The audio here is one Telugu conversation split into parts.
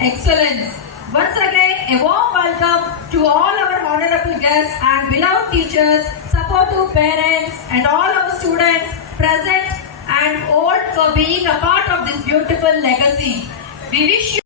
Excellence. Once again, a warm welcome to all our honorable guests and beloved teachers, supportive parents, and all our students present and old for being a part of this beautiful legacy. We wish you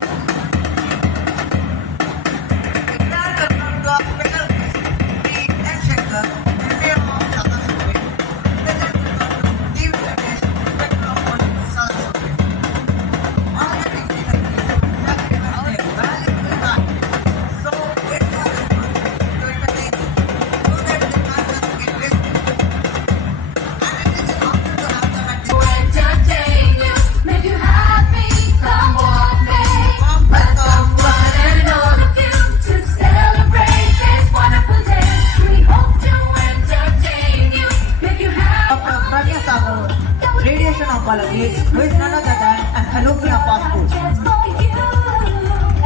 radiation of Baladesh, who is none other than an alumni of our school.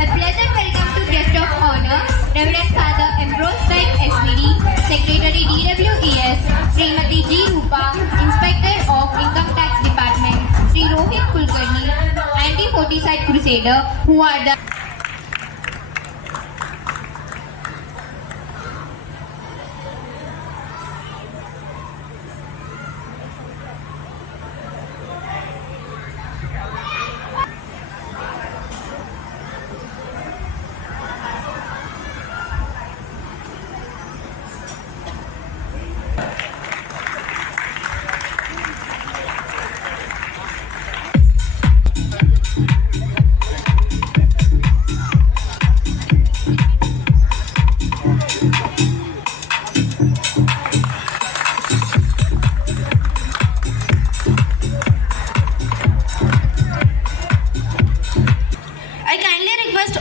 A pleasant welcome to guest of honor, Reverend Father Ambrose Beck SVD, Secretary DWES, Srimati G. Rupa, Inspector of Income Tax Department, Sri Rohit Kulkarni, Anti-Foticide Crusader, who are the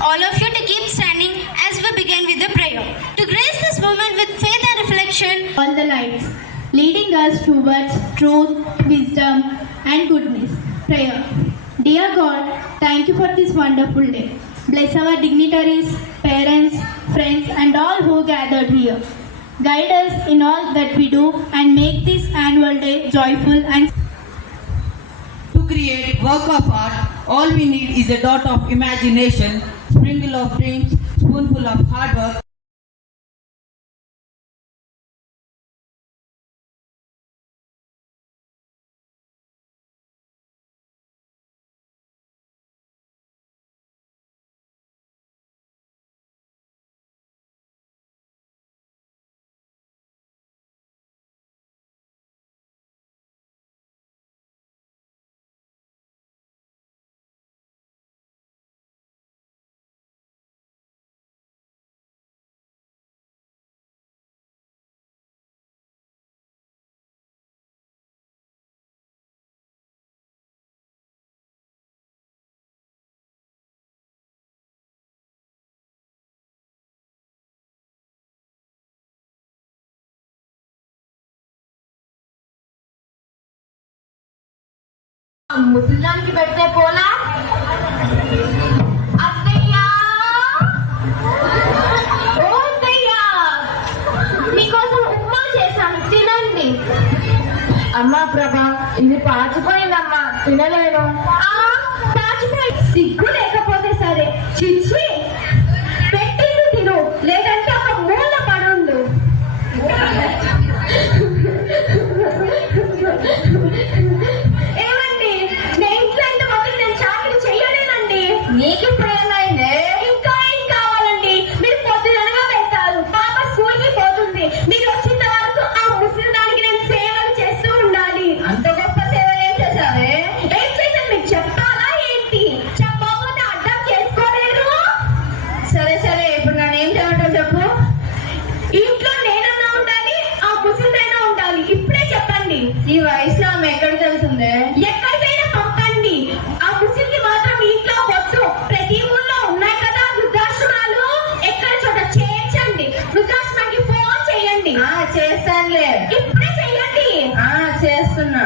all of you to keep standing as we begin with the prayer. To grace this moment with faith and reflection, all the lights, leading us towards truth, wisdom, and goodness. Prayer. Dear God, thank you for this wonderful day. Bless our dignitaries, parents, friends, and all who gathered here. Guide us in all that we do and make this annual day joyful and To create work of art, all we need is a dot of imagination, sprinkle of dreams, spoonful of hard work. ముసలానికి పెడితే పోలా అత్తయ్యా ఓ అత్తయ్యా మీకోసం ఉప్మా చేశాను తినండి. అమ్మా ప్రభా ఇది పాచిపోయిందమ్మా తినలేను. పాచిపోయి సిగ్గు లేకపోతే సరే చిచ్చి పెట్టింది తిను లేదంటే ఒక మూల పడుండు. మీకు ప్రేమైందే ఇంకా ఏం కావాలండి? మీరు పొద్దునగా వెళ్తారు, పాప స్కూల్ కి పోతుంది. మీరు వచ్చిన వరకు ఆ ముసలి దానికి నేను సేవలు చేస్తూ ఉండాలి. అంత గొప్ప సేవలు ఏం చేశావే? ఏం చేశాను మీకు చెప్పాలా ఏంటి? చెప్పకపోతే అర్థం చేసుకోలేరు. సరే సరే ఇప్పుడు నన్ను ఏం చేయమంటావు చెప్పు. ఇంట్లో నేనన్నా ఉండాలి, ఆ ముసలిదైనా ఉండాలి. ఇప్పుడే చెప్పండి. ఈ వయసులో ఆమె ఎక్కడికి వెళ్తుంది? ఎక్కడికైనా పంపండి. ఆ ముసలికి మాత్రం ఇంట్లో వద్దు. ప్రతి ఊళ్ళో ఉన్నాయి కదా వృద్ధాశ్రమాలు, ఎక్కడ చోట చేర్చండి. వృద్ధాశ్రమానికి ఫోన్ చేయండి. చేస్తానులే, ఇప్పుడే చెయ్యండి. చేస్తున్నా.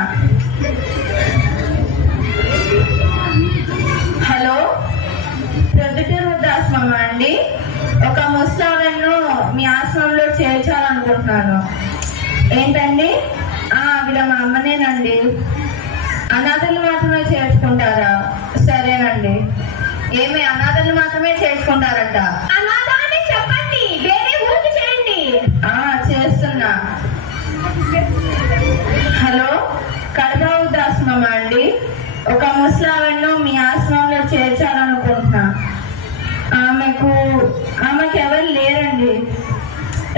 హలో, ప్రొద్దుటూరు వృద్ధాశ్రమం అండి. ఒక ముసలాలను మీ ఆశ్రమంలో చేర్చాలనుకుంటున్నాను. ఏంటండి? వీళ్ళ మా అమ్మనేనండి. అనాథలు మాత్రమే చేర్చుకుంటారా? సరేనండి. ఏమి అనాథలు మాత్రమే చేసుకుంటారంట. అనాథ అని చెప్పండి, వేరే ఊరికి చేయండి. చేస్తున్నా. హలో, కడప వృద్ధాశ్రమం అండి. ఒక ముసలావిడను మీ ఆశ్రమంలో చేర్చాలనుకుంటున్నా. ఆమెకి ఎవరు లేరండి.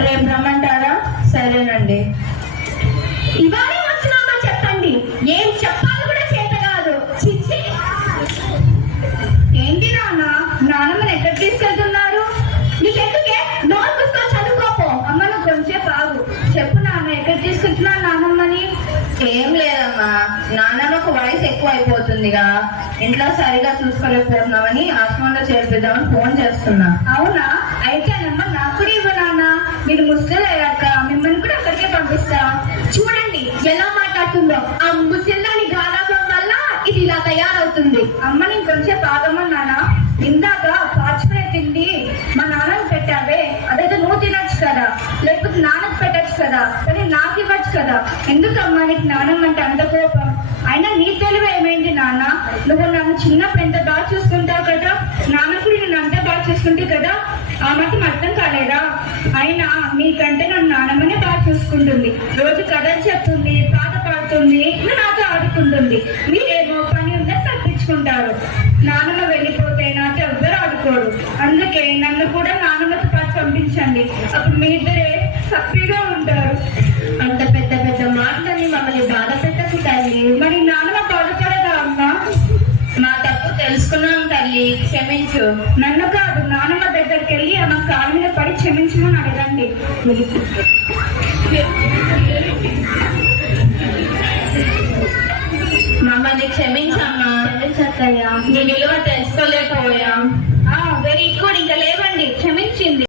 రేపు రమ్మంటారా? సరేనండి. ఇవాళే వచ్చినామా చెప్పండి. ఏం చెప్పాలి కూడా చేత కాదు. చిచ్చి. ఏంటి నాన్నమ్మని ఎక్కడ తీసుకెళ్తున్నారు? నీకెందుకే? నోరు పుస్తకం చదువుకోపో. అమ్మ నువ్వు కొంచెం బాగు చెప్పు నాన్న, ఎక్కడ తీసుకెళ్తున్నాను నాన్నమ్మని? ఏం లేదమ్మా, నాన్నమ్మకు వయసు ఎక్కువ అయిపోతుందిగా, ఇంట్లో సరిగా చూసుకోలేకపోతున్నామని ఆశ్రమంలో చేర్పిద్దామని ఫోన్ చేస్తున్నా. అవునా? అయితే అమ్మ నాకు కూడా ఇవ్వ నాన్న. మీరు ముసలి అయ్యాక మిమ్మల్ని కూడా అక్కడికే పంపిస్తా. చూడండి ఎలా మాట్లాడుతుందో. ఆ ముసలిదాని గారాబం వల్ల ఇది ఇలా తయారవుతుంది. అమ్మ నేను కొంచెం బాగమ్మా నాన్న. ఇందాక పాచిపోయే తిండి మా నాన్నకు పెట్టావే, అదైతే నువ్వు తినొచ్చు కదా, లేకపోతే నాన్నకు పెట్టచ్చు కదా, కానీ నాకు ఇవ్వచ్చు కదా. ఎందుకమ్మా నీకు నాన్నమ్మ అంటే అంత కోపం? అయినా నీ తెలివి ఏమైంది నాన్న? నువ్వు నన్ను చిన్నప్పుడు ఎంత బాగా చూసుకుంటావు కదా, నాన్న కూడా నేను అంత బాగా చూసుకుంటే కదా. ఆ మాత్రం అర్థం కాలేదా? అయినా మీకంటే నన్ను నాన్నమ్మనే బాగా చూసుకుంటుంది. రోజు కథలు చెప్తుంది, పాట పాడుతుంది, నాతో ఆడుకుంటుంది. మీరేమో పని ఉందని తప్పించుకుంటారు. నాన్నమ్మ వెళ్ళిపోతే నాతో ఎవ్వరు ఆడుకోరు. అందుకే నన్ను కూడా నాన్నమ్మతో పాటు పంపించండి. అప్పుడు మీ ఇద్దరే హ్యాపీగా ఉంటారు. అంత పెద్ద పెద్ద మాటలని మమ్మల్ని బాధ పెట్టకు తల్లి. మరి నాన్నమ్మ బాధపడదా అమ్మా? మా తప్పు తెలుసుకున్నాం తల్లి, క్షమించు. నన్ను కాదు, నాన్నమ్మ దగ్గరికి వెళ్ళి ఆమె కాళ్ళ మీద పడి క్షమించమని అడగండి. మమ్మల్ని క్షమించమ్మా. నీ విలువ తెలుసుకోలేకపోయాం.